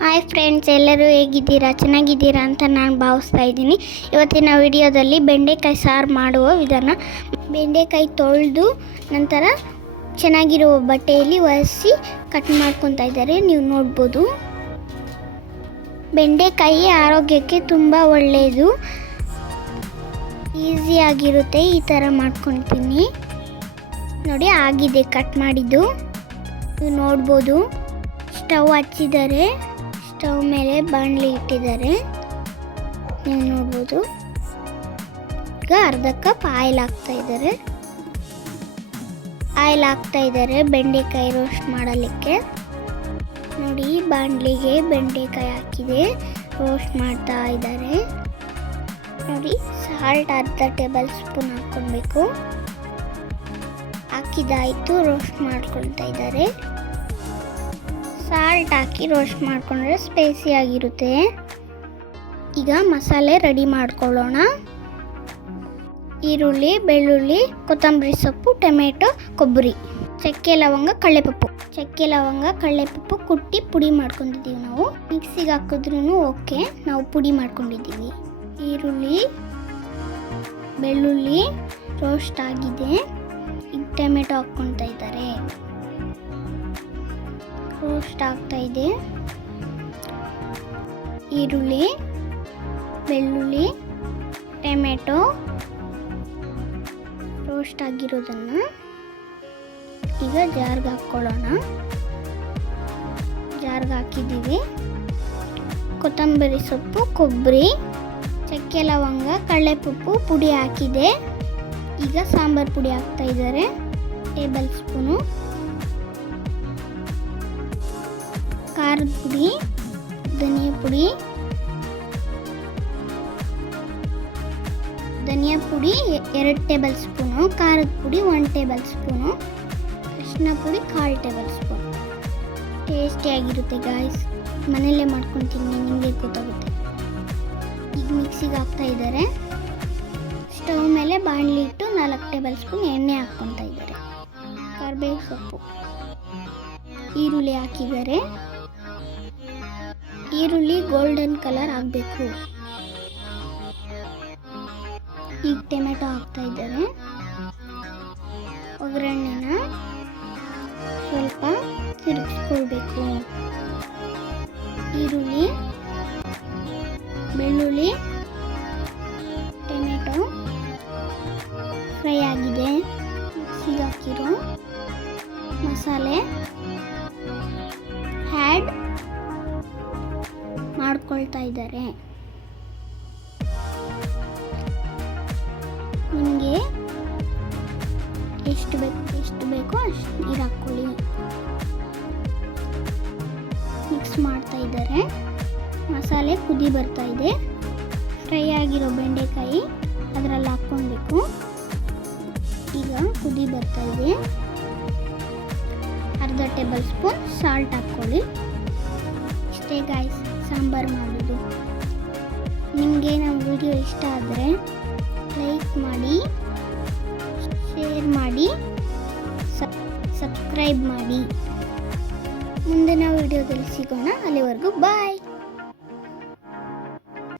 Hi friends, ಎಲ್ಲರೂ ಹೇಗಿದ್ದೀರಾ? ಚೆನ್ನಾಗಿದ್ದೀರಾ ಅಂತ ನಾನು ಭಾವಿಸ್ತಾ ಇದ್ದೀನಿ. ಇವತ್ತಿನ ವಿಡಿಯೋದಲ್ಲಿ ಬೆಂಡೆಕಾಯಿ ಸಾರು ಮಾಡುವ ವಿಧಾನ. ಬೆಂಡೆಕಾಯಿ ತೊಳೆದು ನಂತರ ಚೆನ್ನಾಗಿರುವ ಬಟ್ಟೆಯಲ್ಲಿ ಒರೆಸಿ ಕಟ್ ಮಾಡ್ಕೊತಾ ಇದ್ದಾರೆ, ನೀವು ನೋಡ್ಬೋದು. ಬೆಂಡೆಕಾಯಿ ಆರೋಗ್ಯಕ್ಕೆ ತುಂಬ ಒಳ್ಳೆಯದು, ಈಸಿಯಾಗಿರುತ್ತೆ. ಈ ಥರ ಮಾಡ್ಕೊತೀನಿ ನೋಡಿ. ಆಗಿದೆ ಕಟ್ ಮಾಡಿದ್ದು, ನೀವು ನೋಡ್ಬೋದು. ಸ್ಟವ್ ಹಚ್ಚಿದ್ದಾರೆ, ಸ್ಟವ್ ಮೇಲೆ ಬಾಣಲಿ ಇಟ್ಟಿದ್ದಾರೆ, ನೀವು ನೋಡ್ಬೋದು. ಈಗ ಅರ್ಧ ಕಪ್ ಆಯಿಲ್ ಹಾಕ್ತಾ ಇದ್ದಾರೆ ಬೆಂಡೆಕಾಯಿ ರೋಸ್ಟ್ ಮಾಡಲಿಕ್ಕೆ. ನೋಡಿ, ಬಾಣಲಿಗೆ ಬೆಂಡೆಕಾಯಿ ಹಾಕಿದೆ, ರೋಸ್ಟ್ ಮಾಡ್ತಾ ಇದ್ದಾರೆ. ನೋಡಿ, ಸಾಲ್ಟ್ ಅರ್ಧ ಟೇಬಲ್ ಸ್ಪೂನ್ ಹಾಕ್ಕೊಳ್ಬೇಕು. ಹಾಕಿದಾಯಿತು, ರೋಸ್ಟ್ ಮಾಡ್ಕೊಳ್ತಾ ಇದ್ದಾರೆ. ಸಾಲ್ಟ್ ಹಾಕಿ ರೋಸ್ಟ್ ಮಾಡಿಕೊಂಡ್ರೆ ಸ್ಪೈಸಿಯಾಗಿರುತ್ತೆ. ಈಗ ಮಸಾಲೆ ರೆಡಿ ಮಾಡ್ಕೊಳ್ಳೋಣ. ಈರುಳ್ಳಿ, ಬೆಳ್ಳುಳ್ಳಿ, ಕೊತ್ತಂಬರಿ ಸೊಪ್ಪು, ಟೊಮೆಟೊ, ಕೊಬ್ಬರಿ, ಚಕ್ಕೆ ಲವಂಗ, ಕಡಲೆಪಪ್ಪು ಕುಟ್ಟಿ ಪುಡಿ ಮಾಡ್ಕೊಂಡಿದ್ದೀವಿ. ನಾವು ಮಿಕ್ಸಿಗೆ ಹಾಕಿದ್ರೂ ಓಕೆ, ನಾವು ಪುಡಿ ಮಾಡ್ಕೊಂಡಿದ್ದೀವಿ. ಈರುಳ್ಳಿ, ಬೆಳ್ಳುಳ್ಳಿ ರೋಸ್ಟ್ ಆಗಿದೆ. ಈಗ ಟೊಮೆಟೊ ಹಾಕ್ಕೊಳ್ತಾ ಇದ್ದಾರೆ, ರೋಸ್ಟ್ ಆಗ್ತಾ ಇದೆ. ಈರುಳ್ಳಿ, ಬೆಳ್ಳುಳ್ಳಿ, ಟೊಮೆಟೊ ರೋಸ್ಟ್ ಆಗಿರೋದನ್ನು ಈಗ ಜಾರ್ಗೆ ಹಾಕ್ಕೊಳ್ಳೋಣ. ಜಾರ್ಗೆ ಹಾಕಿದ್ದೀವಿ. ಕೊತ್ತಂಬರಿ ಸೊಪ್ಪು, ಕೊಬ್ಬರಿ, ಚಕ್ಕೆ ಲವಂಗ, ಕಡಲೆಪಪ್ಪು ಪುಡಿ ಹಾಕಿದೆ. ಈಗ ಸಾಂಬಾರು ಪುಡಿ ಹಾಕ್ತಾ ಇದ್ದಾರೆ, ಟೇಬಲ್ ಸ್ಪೂನು. ಖಾರದ ಪುಡಿ, ಧನಿಯಾ ಪುಡಿ 2 ಟೇಬಲ್ ಸ್ಪೂನು, ಖಾರದ ಪುಡಿ 1 ಟೇಬಲ್ ಸ್ಪೂನು, ಅರಿಶಿನ ಪುಡಿ 1/4 ಟೇಬಲ್ ಸ್ಪೂನ್. ಟೇಸ್ಟಿಯಾಗಿರುತ್ತೆ ಗಾಯ್ಸ್, ಮನೆಯಲ್ಲೇ ಮಾಡ್ಕೊತೀನಿ, ನಿಮಗೆ ಗೊತ್ತಾಗುತ್ತೆ. ಈಗ ಮಿಕ್ಸಿಗೆ ಹಾಕ್ತಾ ಇದ್ದಾರೆ. ಸ್ಟವ್ ಮೇಲೆ ಬಾಣಲಿ ಇಟ್ಟು 4 ಟೇಬಲ್ ಸ್ಪೂನ್ ಎಣ್ಣೆ ಹಾಕ್ಕೊತಾ ಇದ್ದಾರೆ. ಕರಿಬೇವು ಸೊಪ್ಪು, ಈರುಳ್ಳಿ ಹಾಕಿದ್ದಾರೆ. ಈರುಳ್ಳಿ ಗೋಲ್ಡನ್ ಕಲರ್ ಆಗಬೇಕು. ಈಗ ಟೊಮೆಟೊ ಹಾಕ್ತಾ ಇದ್ದಾರೆ. ಒಗ್ಗರಣೆನ ಸ್ವಲ್ಪ ತಿರುಗಿಸ್ಕೊಳ್ಬೇಕು. ಈರುಳ್ಳಿ, ಬೆಳ್ಳುಳ್ಳಿ, ಟೊಮೆಟೊ ಫ್ರೈ ಆಗಿದೆ. ಮಿಕ್ಸಿಗೆ ಹಾಕಿರೋ ಮಸಾಲೆ ಆ್ಯಡ್ ಮಾಡ್ಕೊಳ್ತಾ ಇದ್ದಾರೆ. ನಿಮಗೆ ಎಷ್ಟು ಬೇಕೋ ಅಷ್ಟು ನೀರು ಹಾಕ್ಕೊಳ್ಳಿ. ಮಿಕ್ಸ್ ಮಾಡ್ತಾ ಇದ್ದಾರೆ. ಮಸಾಲೆ ಕುದಿ ಬರ್ತಾ ಇದೆ. ಫ್ರೈ ಆಗಿರೋ ಬೆಂಡೆಕಾಯಿ ಅದರಲ್ಲಿ ಹಾಕ್ಕೊಳ್ಬೇಕು. ಈಗ ಕುದಿ ಬರ್ತಾ ಇದೆ. ಅರ್ಧ ಟೇಬಲ್ ಸ್ಪೂನ್ ಸಾಲ್ಟ್ ಹಾಕ್ಕೊಳ್ಳಿ. ಇಷ್ಟೇ ಗಾಯ್ಸ್ ಸಾಂಬಾರು ಮಾಡೋದು. ನಿಮಗೆ ನಮ್ಮ ವಿಡಿಯೋ ಇಷ್ಟ ಆದರೆ ಲೈಕ್ ಮಾಡಿ, ಶೇರ್ ಮಾಡಿ, ಸಬ್ಸ್ಕ್ರೈಬ್ ಮಾಡಿ. ಮುಂದಿನ ವಿಡಿಯೋದಲ್ಲಿ ಸಿಗೋಣ. ಅಲ್ಲಿವರೆಗೂ ಬಾಯ್.